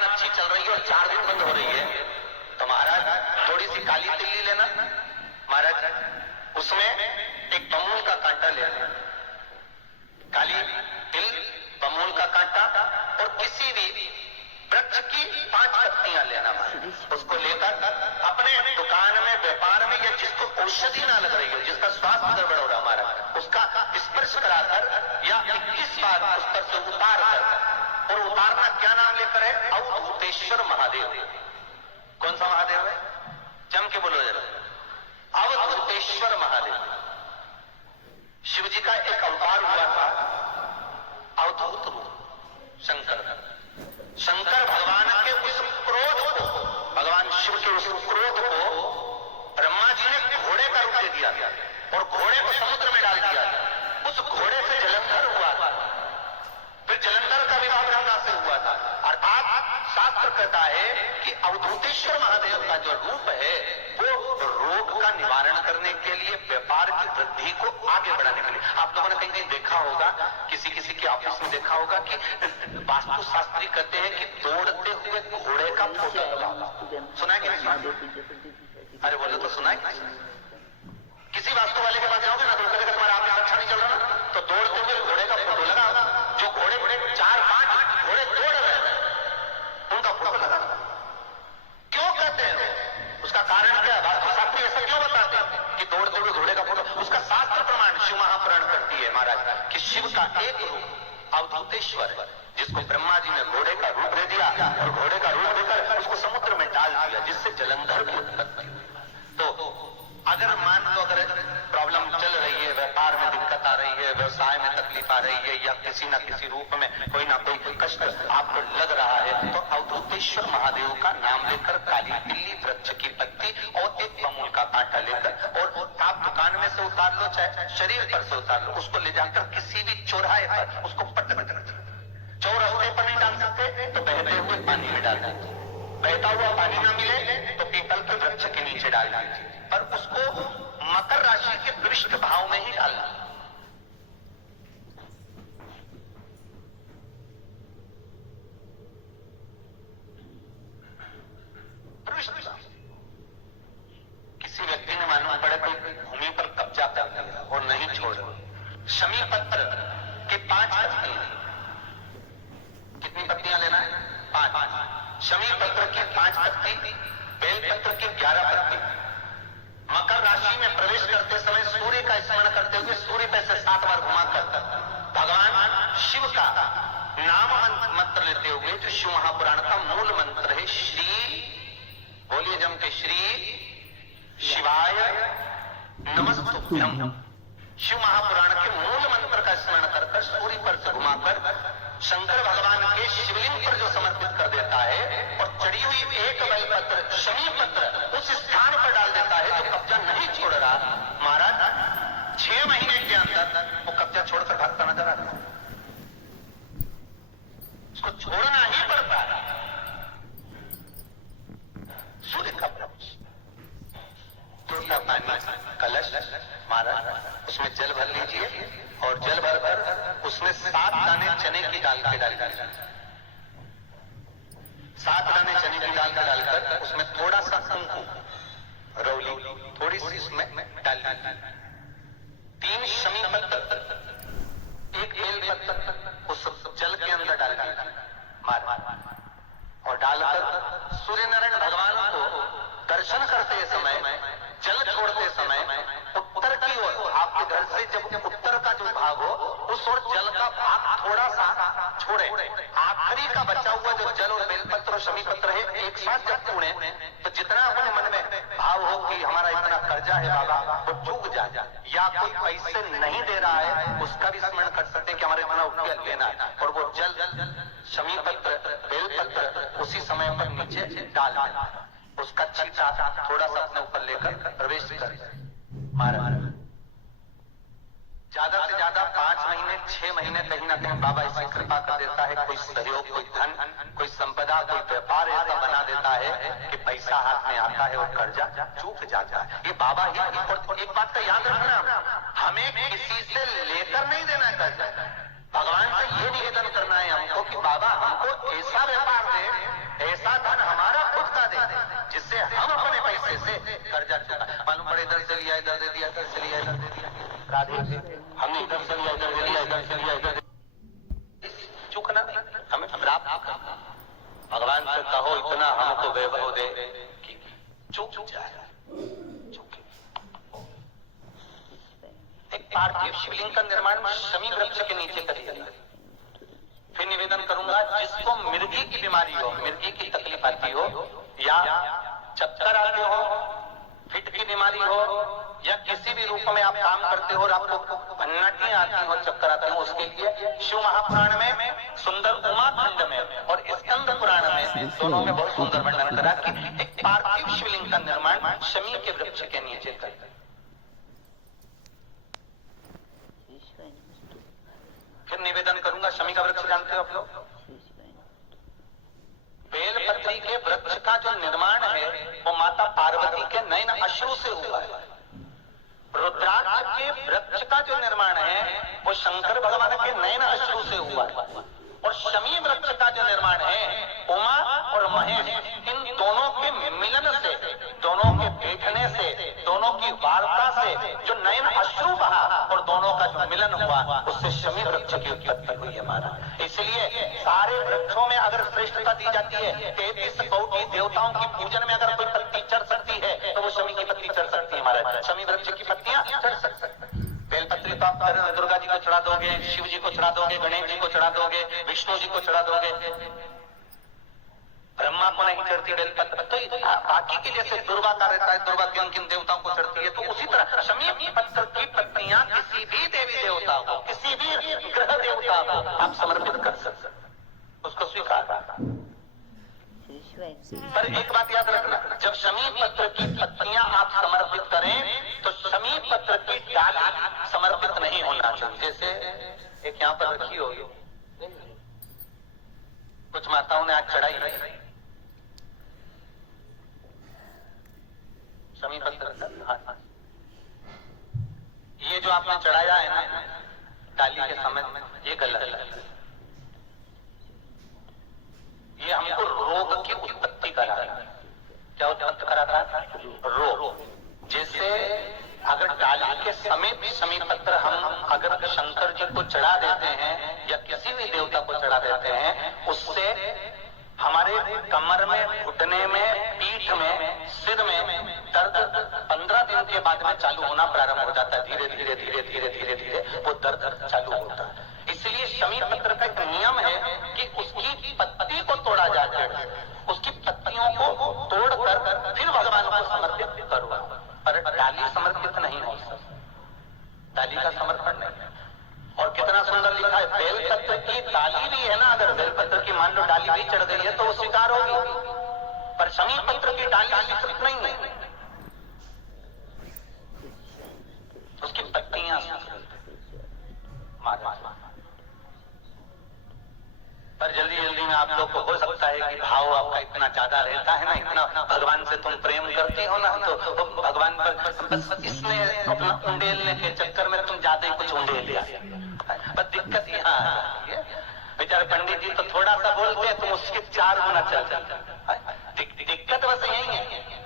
दुकान अच्छी चल रही है और 4 दिन बंद हो रही है, तो महाराज थोड़ी सी काली तिल्ली लेना, महाराज उसमें एक बमूल का कांटा लेना, काली तिल, बमूल का कांटा और किसी भी वृक्ष की 5 पत्तियां लेना महाराज। उसको लेकर अपने दुकान में, व्यापार में, या जिसको औषधि ना लग रही हो, जिसका स्वास्थ्य गड़बड़ हो रहा महाराज, उसका स्पर्श कराकर या 21 बार उस पर से उतार कर, और उतारना क्या नाम लेकर है? अवधूतेश्वर महादेव। कौन सा महादेव है? जम के बोलो जरा। अवधूतेश्वर महादेव। शिव जी का एक अवतार हुआ था, अवधूत रूप शंकर। शंकर भगवान के उस क्रोध को, भगवान शिव के उस क्रोध को ब्रह्मा जी ने घोड़े का रूप दे दिया और घोड़े को समुद्र में डाल दिया। उस घोड़े से जलंधर हुआ था, फिर जलंधर का विवाह ब्रह्मा से हुआ था। अर्थात शास्त्र कहता है कि अवधूतेश्वर महादेव का जो रूप है वो रोग का निवारण करने के लिए, व्यापार की वृद्धि को आगे बढ़ाने के लिए। आप लोगों ने कहीं कहीं देखा होगा, किसी किसी के ऑफिस में देखा होगा कि वास्तु शास्त्री कहते हैं कि दौड़ते हुए घोड़े का फोटो लगाओ। सुना है कि नहीं? अरे बोलो तो सुना है कि? किसी वास्तु वाले के पास जाओगे ना तो कहेगा तुम्हारा आपका अच्छा नहीं चल रहा ना, तो दौड़ते हुए घोड़े का फोटो लगाओ। जो घोड़े 4-5 घोड़े दौड़ रहे हैं उनका फोटो लगाओ। क्यों कहते हैं? उसका कारण क्या है? वास्तु शास्त्री ऐसा क्यों बताते हैं कि दौड़ते हुए घोड़े का फोटो? उसका शास्त्र प्रमाण शिव महापुराण करती है महाराज कि शिव का एक रूप अवधूतेश्वर है, जिसको ब्रह्मा जी ने घोड़े का रूप दे दिया और घोड़े का रूप देकर उसको समुद्र में डाल दिया, जिससे जलंधर की उत्पत्ति हुई। तो अगर मान लो अगर प्रॉब्लम चल रही है, व्यापार में दिक्कत आ रही है, व्यवसाय में तकलीफ आ रही है, या किसी न किसी रूप में कोई ना कोई कष्ट आपको लग रहा है, तो अवधूतेश्वर महादेव का नाम लेकर काली तिल्ली, वृक्ष की पत्ती और एक बमूल का कांटा लेकर, और आप दुकान में से उतार लो चाहे शरीर पर से उतार लो, उसको ले जाकर किसी भी चौराहे पर उसको पट चौराहे पर नहीं डाल सकते तो बहते हुए पानी में डाल दीजिए। बहता हुआ पानी ना मिले तो पीपल के वृक्ष के नीचे डाल दीजिए, पर उसको मकर राशि के पृष्ठ भाव में ही डालना। किसी व्यक्ति ने मालूम पड़े कोई भूमि पर कब्जा कर लिया और नहीं छोड़, शमी पत्र के 5 पत्तियां, कितनी पत्तियां लेना है? 5। शमी पत्र की 5 पत्ती, बेल पत्र की 11 पत्ती। मकर राशि में प्रवेश करते समय सूर्य का स्मरण करते हुए सूर्य पे से 7 बार घुमा कर भगवान शिव का नाम मंत्र लेते हुए, जो शिव महापुराण का मूल मंत्र है, श्री, बोलिए जम के, श्री शिवाय नमस्तुभ्यम। शिव महापुराण के मूल मंत्र का स्मरण कर सूर्य पर से घुमाकर शंकर भगवान के शिवलिंग पर जो समर्पित कर देता है, और चढ़ी हुई एक बेलपत्र शमी पत्र उस स्थान पर डाल देता है जो कब्जा नहीं छोड़ रहा, महाराज 6 महीने के अंदर वो कब्जा छोड़कर भागता नजर आता है। उसको छोड़ना ही पड़ता है। सूर्य का प्रवेश, तो पानी कलश महाराज, उसमें जल भर लीजिए और जल भर कर उसमें 7 दाने चने की दाल के डाल दीजिए। 7 दाने चने की दाल का डालकर उसमें थोड़ा सा कुमकुम, रौली थोड़ी सी उसमें डाल दीजिए। 3 शमी पत्तर, 1 बेल पत्तर उस जल के अंदर डाल दीजिए और डालकर सूर्य नारायण भगवान को दर्शन करते समय, जल छोड़ते समय उत्तर की ओर, आपके घर से जब उत्तर का जो भाग हो उस ओर जल का भाग थोड़ा सा छोड़े। आखिरी का बचा हुआ जो जल और बेलपत्र और शमी पत्र है एक साथ जब छोड़े तो जितना अपने मन में भाव हो कि हमारा इतना कर्जा है बाबा वो चूक जाए, या कोई पैसे नहीं दे रहा है उसका भी स्मरण कर सकते हैं कि हमारे इतना रुपया लेना है, और वो जल शमी पत्र बेलपत्र उसी समय पर नीचे डाल देना, उसका छींटा थोड़ा सा अपने ऊपर लेकर प्रवेश कर महाराज। ज्यादा से ज्यादा 5 महीने 6 महीने कहीं ना कहीं बाबा इसकी कृपा कर देता है, कोई सहयोग, कोई धन, कोई संपदा, कोई व्यापार ऐसा बना देता है कि पैसा हाथ में आता है और कर्जा चूक जाता है। ये बाबा ही। और एक बात का याद रखना, हमें किसी से लेकर नहीं देना कर्जा, भगवान से ये निवेदन करना है हमको कि बाबा हमको ऐसा व्यापार दे तुम्हारे इधर से लिया, इधर दे दिया, इधर से लिया, इधर दे दिया, राधे हमने इधर से लिया, इधर दे दिया, इधर से लिया, इधर चूकना नहीं, हमें प्राप्त करना। भगवान से कहो इतना हमको वैभव दे कि चूक जाए। एक पार्थिव शिवलिंग का निर्माण शमी वृक्ष के नीचे करिए। फिर निवेदन करूंगा, जिसको मिर्गी की बीमारी हो, मिर्गी की तकलीफ आती हो, या चक्कर आते हो, फिट की बीमारी हो, या किसी भी रूप में आप काम करते हो और आपको भन्नाटियां आती हो, चक्कर आते हो, उसके लिए शिव महापुराण में, सुंदर उमा खंड में और स्कंद पुराण में, दोनों में बहुत सुंदर वर्णन करा कि एक पार्थिव शिवलिंग का निर्माण शमी के वृक्ष के नीचे कर। फिर निवेदन करूंगा, शमी का वृक्ष जानते हो आप लोग? बेलपत्री के वृक्ष का जो निर्माण है वो माता पार्वती के नयन अश्रु से हुआ है। रुद्राक्ष के वृक्ष का जो निर्माण है वो शंकर भगवान के नयन अश्रु से हुआ है। और शमी वृक्ष का जो निर्माण है उमा और महेश, इन दोनों के मिलन से, दोनों के बैठने से, दोनों की वार्ता से जो नयन अश्रु बहा और दोनों का जो मिलन हुआ, उससे शमी वृक्ष की उत्पत्ति हुई हमारा। इसलिए सारे वृक्षों में अगर श्रेष्ठता दी जाती है, 33 कोटि देवताओं की पूजन में अगर कोई पत्ती चढ़ सकती है तो वो शमी की पत्ती चढ़ सकती है हमारा। शमी वृक्ष की पत्तियां चढ़ सकती है। बेलपत्री तो आप दुर्गा जी को चढ़ा दोगे, शिव जी को चढ़ा दोगे, गणेश जी को चढ़ा दोगे, विष्णु जी को चढ़ा दोगे, ब्रह्मा को नहीं चढ़ती बेलपत्र। तो बाकी के जैसे दुर्गा का रहता है, दुर्गा किन किन देवताओं को चढ़ती है, तो उसी तरह शमी पत्र की पत्तियां किसी भी देवी देवता को, किसी भी ग्रह देवता को आप समर्पित कर सकते, उसको स्वीकार। पर एक बात याद रखना, जब शमी पत्र की पत्तियां आप समर्पित करें तो शमी पत्र की डाली समर्पित नहीं होना चाहिए। जैसे एक यहाँ पर रखी होगी, कुछ माताओं ने आज चढ़ाई है शमी पत्र। ये जो आपने चढ़ाया है ना डाली के समय, ये गलत है। ये हमको रोग की उत्पत्ति कराता है। क्या उत्पत्ति कराता है? रोग। जैसे अगर डाली के समेत शमी पत्र हम अगर शंकर जी को चढ़ा देते हैं या किसी भी देवता को चढ़ा देते हैं, उससे हमारे कमर में, घुटने में, पीठ में, सिर में दर्द 15 दिन के बाद में चालू होना प्रारंभ हो जाता है। धीरे धीरे धीरे धीरे धीरे धीरे वो दर्द चालू होता है। इसलिए शमी पत्र का एक नियम है कि उसकी पत्ती को तोड़ा जाए, उसकी पत्तियों को तोड़कर फिर भगवान को समर्पित करो। पर डाली समर्पित नहीं हो सकती, डाली का समर्पण नहीं। और कितना सुंदर लिखा है, बेलपत्र की डाली भी है ना, अगर बेलपत्र की मान लो डाली भी चढ़ गई है तो वो स्वीकार होगी, पर शमी पत्र की डाली स्वीकृत नहीं है, उसकी पत्तियां पर जल्दी जल्दी में आप लोग को हो सकता है कि भाव आपका इतना ज्यादा रहता है ना, इतना भगवान से तुम प्रेम करते हो ना, तो भगवान पर बस इसमें अपना उंडेलने के चक्कर में तुम ज्यादा ही कुछ उंडेल लिया। पर दिक्कत यहाँ है, बेचारे पंडित जी तो थोड़ा सा बोलते हैं, तुम उसके 4 गुना चल जाते। दिक्कत बस यही है।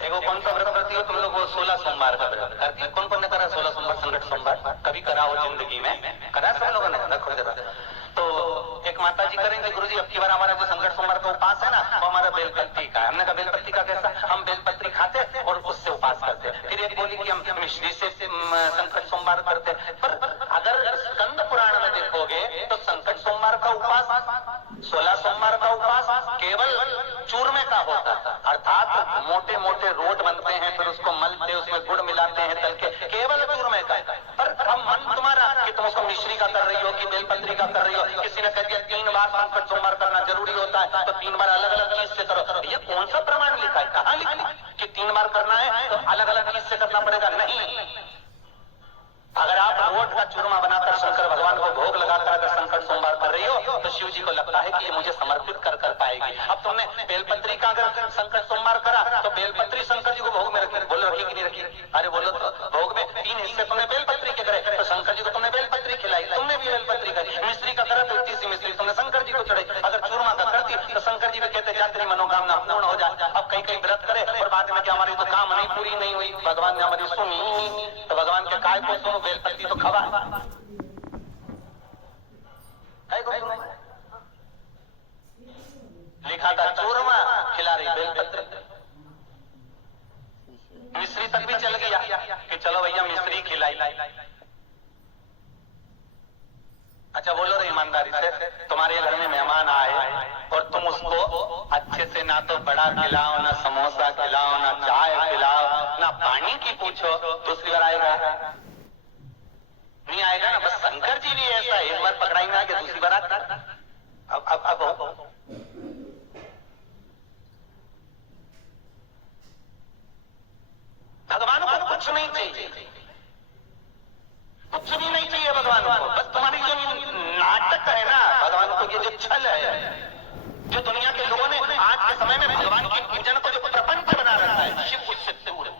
देखो कौन सा व्रत करती हो तुम लोग? वो 16 सोमवार का व्रत करती है। कौन कौन ने करा 16 सोमवार, संकट सोमवार? कभी करा हो जिंदगी में? करा सब लोगों ने? रखो जरा। तो एक माता जी करेंगे, गुरुजी अब की बार हमारा जो संकट सोमवार का उपास है ना, वो हमारा बेलपत्ती का है। हमने कहा बेलपत्ती का कैसा? हम बेलपत्री खाते और उससे उपास करते। फिर एक बोली कि हम मिश्री से संकट सोमवार करते। पर अगर स्कंद पुराण में देखोगे तो संकट सोमवार का उपास, 16 सोमवार का उपास केवल चूरमे का होता है, अर्थात मोटे मोटे रोट बनते हैं, फिर उसको मलते, उसमें गुड़ मिलाते हैं तल के, केवल चूरमे का। पर हम मन तुम्हारा कि तुम उसको मिश्री का कर रही हो कि बेलपत्री का कर रही हो। किसी ने कह दिया 3 बार संकट सोमवार करना जरूरी होता है, तो 3 बार अलग अलग चीज से करो। ये कौन सा प्रमाण लिखा है? कहाँ लिखा कि 3 बार करना है तो अलग अलग चीज से करना पड़ेगा? नहीं। अगर आप रोट का चूरमा बनाकर शंकर भगवान को भोग लगाकर अगर संकट सोमवार कर रही हो तो शिव जी को लगता है कि ये मुझे समर्पित कर पाएगी। अब तुमने बेलपत्री का अगर संकट सोमवार करा तो बेलपत्री शंकर जी को भोग में रखी, बोलो रखी कि नहीं रखी? अरे बोलो तो भोग में 3 हिस्से तुमने बेलपत्री के करे, तो शंकर जी को तुमने बेलपत्री खिलाई, तुमने भी बेलपत्री करी। मिश्री का करा तो 31 मिश्री तुमने शंकर जी को चढ़ाई। अगर चूरमा का करती तो शंकर जी भी कहते जा तेरी मनोकामना पूर्ण हो जाए। अब कई कई व्रत करे और बाद में कि हमारी तो काम नहीं पूरी नहीं हुई, भगवान ने हमारी सुनी ही नहीं, तो भगवान के काय को सुनो, बेलपत्ती तो खवा काय को सुनो। लिखा था चूरमा, खिला रही बेलपत्र। मिस्री तक भी चल गया कि चलो भैया मिस्री खिलाई। अच्छा बोलो रे ईमानदारी से, तुम्हारे घर में मेहमान आए और तुम उसको अच्छे से ना तो बड़ा खिलाओ, ना समोसा खिलाओ, ना चाय खिलाओ, ना पानी की पूछो, दूसरी बार आएगा नहीं आएगा ना। बस शंकर जी भी ऐसा एक बार पकड़ाएंगे कि दूसरी बार आता। अब भगवान को कुछ नहीं चाहिए, कुछ भी नहीं चाहिए भगवान को। बस तुम्हारी जो नाटक है ना, भगवान को ये जो छल है, जो दुनिया के लोगों ने आज के समय में भगवान की पूजन को जो प्रपंच बना रखा है, शिव उससे दूर है।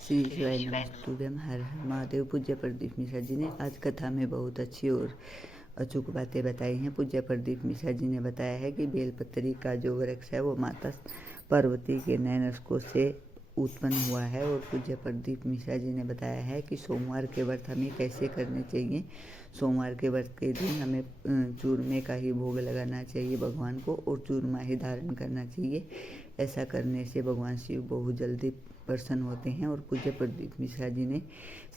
श्री शिवाय नमस्तुभ्यम। हर हर महादेव। पूज्य प्रदीप मिश्रा जी ने आज कथा में बहुत अच्छी और अचूक बातें बताई हैं। पूज्य प्रदीप मिश्रा जी ने बताया है कि बेलपत्री का जो वृक्ष है वो माता पार्वती के नैनस्कों से उत्पन्न हुआ है। और पूज्य प्रदीप मिश्रा जी ने बताया है कि सोमवार के व्रत हमें कैसे करने चाहिए। सोमवार के व्रत के दिन हमें चूरमे का ही भोग लगाना चाहिए भगवान को, और चूरमा ही धारण करना चाहिए। ऐसा करने से भगवान शिव बहुत जल्दी प्रसन्न होते हैं। और पूज्य प्रदीप मिश्रा जी ने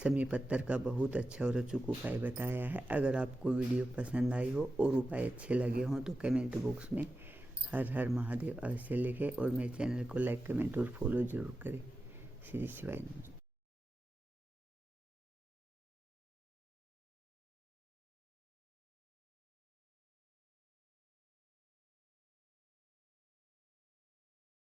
समी पत्थर का बहुत अच्छा और अचूक उपाय बताया है। अगर आपको वीडियो पसंद आई हो और उपाय अच्छे लगे हों तो कमेंट बॉक्स में हर हर महादेव अवश्य लिखें, और मेरे चैनल को लाइक कमेंट और फॉलो जरूर करें। श्री शिवाय नमस्ते।